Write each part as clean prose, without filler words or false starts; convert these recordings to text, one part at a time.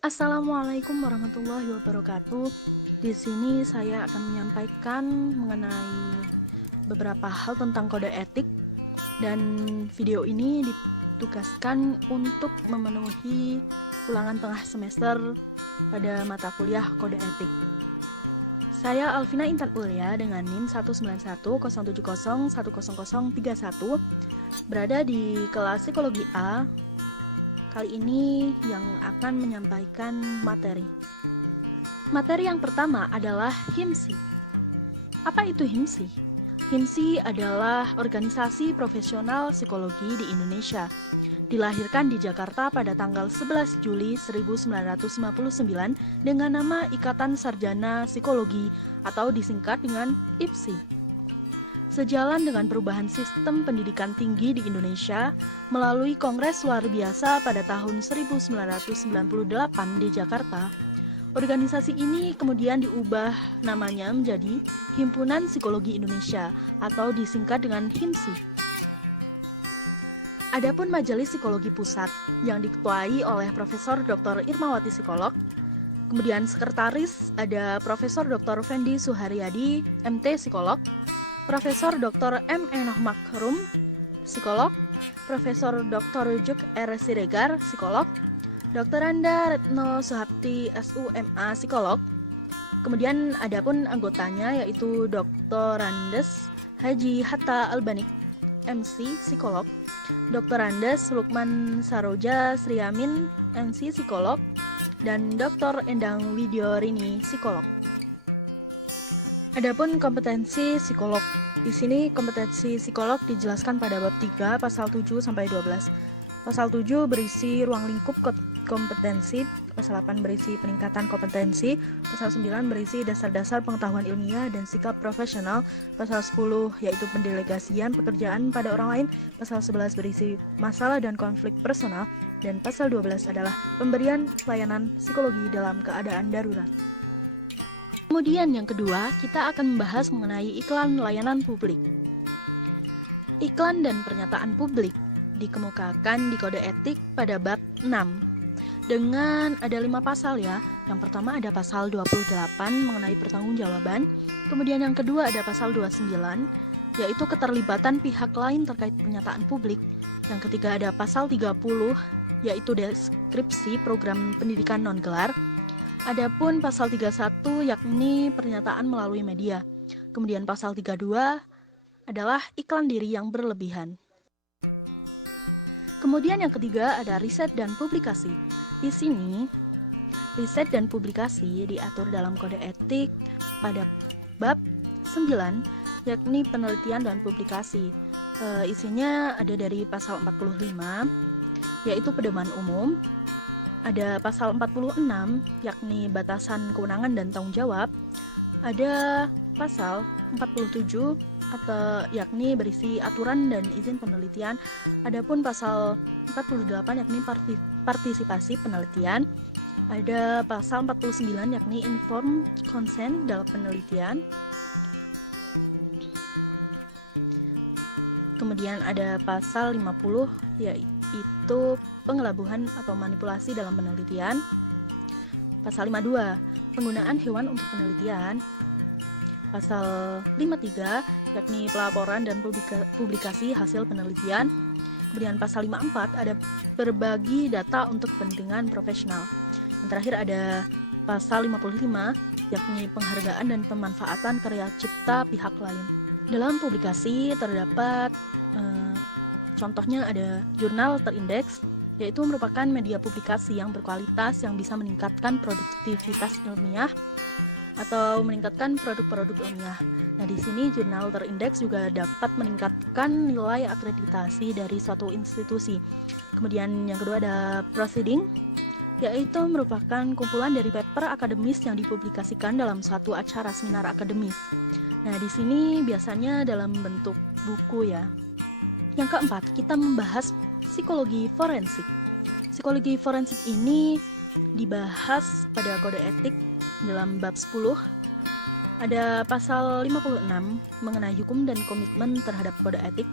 Assalamualaikum warahmatullahi wabarakatuh. Di sini saya akan menyampaikan mengenai beberapa hal tentang kode etik, dan video ini ditugaskan untuk memenuhi ulangan tengah semester pada mata kuliah kode etik. Saya Alvina Intan Ulia dengan NIM 19107010031 berada di kelas psikologi A. Kali ini yang akan menyampaikan materi. Materi yang pertama adalah HIMSI. Apa itu HIMSI? HIMSI adalah organisasi profesional psikologi di Indonesia. Dilahirkan di Jakarta pada tanggal 11 Juli 1959 dengan nama Ikatan Sarjana Psikologi atau disingkat dengan IPSI. Sejalan dengan perubahan sistem pendidikan tinggi di Indonesia melalui Kongres Luar Biasa pada tahun 1998 di Jakarta, organisasi ini kemudian diubah namanya menjadi Himpunan Psikologi Indonesia atau disingkat dengan HIMSI. Adapun Majelis Psikologi Pusat yang diketuai oleh Profesor Dr. Irmawati Psikolog, kemudian sekretaris ada Profesor Dr. Fendi Suharyadi, MT Psikolog, Profesor Dr. M. Enoh Makrum, psikolog, Profesor Dr. Juk R. Siregar, psikolog, Dr. Anda Retno Suhapti, SUMA, psikolog. Kemudian adapun anggotanya yaitu Dr. Andes Haji Hatta Albanik, MC, psikolog, Dr. Andes Lukman Saroja Sriamin, MC, psikolog, dan Dr. Endang Widyorini, psikolog. Adapun kompetensi psikolog. Di sini kompetensi psikolog dijelaskan pada bab 3 pasal 7 sampai 12. Pasal 7 berisi ruang lingkup kompetensi, pasal 8 berisi peningkatan kompetensi, pasal 9 berisi dasar-dasar pengetahuan ilmiah dan sikap profesional, pasal 10 yaitu pendelegasian pekerjaan pada orang lain, pasal 11 berisi masalah dan konflik personal, dan pasal 12 adalah pemberian pelayanan psikologi dalam keadaan darurat. Kemudian yang kedua, kita akan membahas mengenai iklan layanan publik. Iklan dan pernyataan publik dikemukakan di kode etik pada bab 6 dengan ada 5 pasal ya. Yang pertama ada pasal 28 mengenai pertanggungjawaban, kemudian yang kedua ada pasal 29 yaitu keterlibatan pihak lain terkait pernyataan publik. Yang ketiga ada pasal 30 yaitu deskripsi program pendidikan non-gelar. Adapun pasal 31 yakni pernyataan melalui media. Kemudian pasal 32 adalah iklan diri yang berlebihan. Kemudian yang ketiga ada riset dan publikasi. Di sini riset dan publikasi diatur dalam kode etik pada bab 9 yakni penelitian dan publikasi. Isinya ada dari pasal 45 yaitu pedoman umum. Ada pasal 46 yakni batasan kewenangan dan tanggung jawab. Ada pasal 47 atau yakni berisi aturan dan izin penelitian. Adapun pasal 48 yakni partisipasi penelitian. Ada pasal 49 yakni informed consent dalam penelitian. Kemudian ada pasal 50 yaitu pengelabuhan atau manipulasi dalam penelitian. Pasal 52, penggunaan hewan untuk penelitian. Pasal 53, yakni pelaporan dan publikasi hasil penelitian. Kemudian pasal 54 ada berbagi data untuk kepentingan profesional. Yang terakhir ada pasal 55, yakni penghargaan dan pemanfaatan karya cipta pihak lain. Dalam publikasi terdapat contohnya ada jurnal terindeks, yaitu merupakan media publikasi yang berkualitas yang bisa meningkatkan produktivitas ilmiah atau meningkatkan produk-produk ilmiah. Nah, di sini jurnal terindeks juga dapat meningkatkan nilai akreditasi dari suatu institusi. Kemudian yang kedua ada proceeding, yaitu merupakan kumpulan dari paper akademis yang dipublikasikan dalam suatu acara seminar akademis. Nah, di sini biasanya dalam bentuk buku ya. Yang keempat, kita membahas psikologi forensik. Psikologi forensik ini dibahas pada kode etik dalam bab 10. Ada pasal 56 mengenai hukum dan komitmen terhadap kode etik.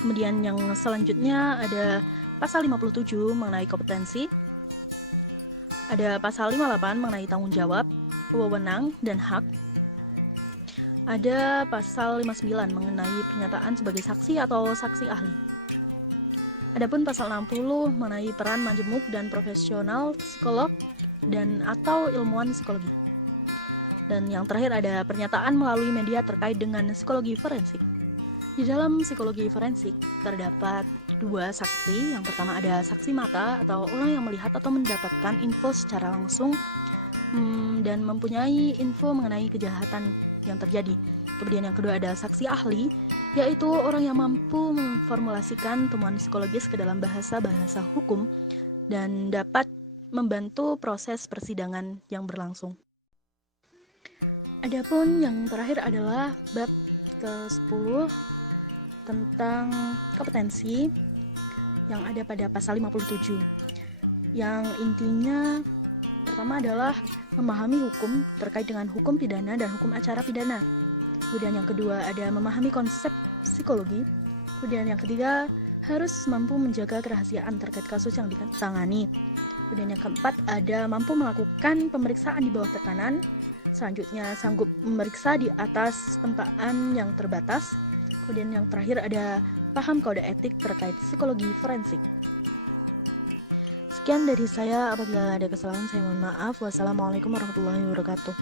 Kemudian yang selanjutnya ada pasal 57 mengenai kompetensi. Ada pasal 58 mengenai tanggung jawab, wewenang, dan hak. Ada pasal 59 mengenai pernyataan sebagai saksi atau saksi ahli. Adapun pasal 60 mengenai peran majemuk dan profesional psikolog dan atau ilmuwan psikologi. Dan yang terakhir ada pernyataan melalui media terkait dengan psikologi forensik. Di dalam psikologi forensik terdapat dua saksi. Yang pertama ada saksi mata atau orang yang melihat atau mendapatkan info secara langsung dan mempunyai info mengenai kejahatan yang terjadi. Kemudian yang kedua ada saksi ahli, yaitu orang yang mampu memformulasikan temuan psikologis ke dalam bahasa hukum dan dapat membantu proses persidangan yang berlangsung. Adapun yang terakhir adalah bab ke-10 tentang kompetensi yang ada pada pasal 57. Yang intinya pertama adalah memahami hukum terkait dengan hukum pidana dan hukum acara pidana. Kemudian yang kedua ada memahami konsep psikologi. Kemudian yang ketiga harus mampu menjaga kerahasiaan terkait kasus yang ditangani. Kemudian yang keempat ada mampu melakukan pemeriksaan di bawah tekanan. Selanjutnya sanggup memeriksa di atas tempaan yang terbatas. Kemudian yang terakhir ada paham kode etik terkait psikologi forensik. Sekian dari saya, apabila ada kesalahan saya mohon maaf. Wassalamualaikum warahmatullahi wabarakatuh.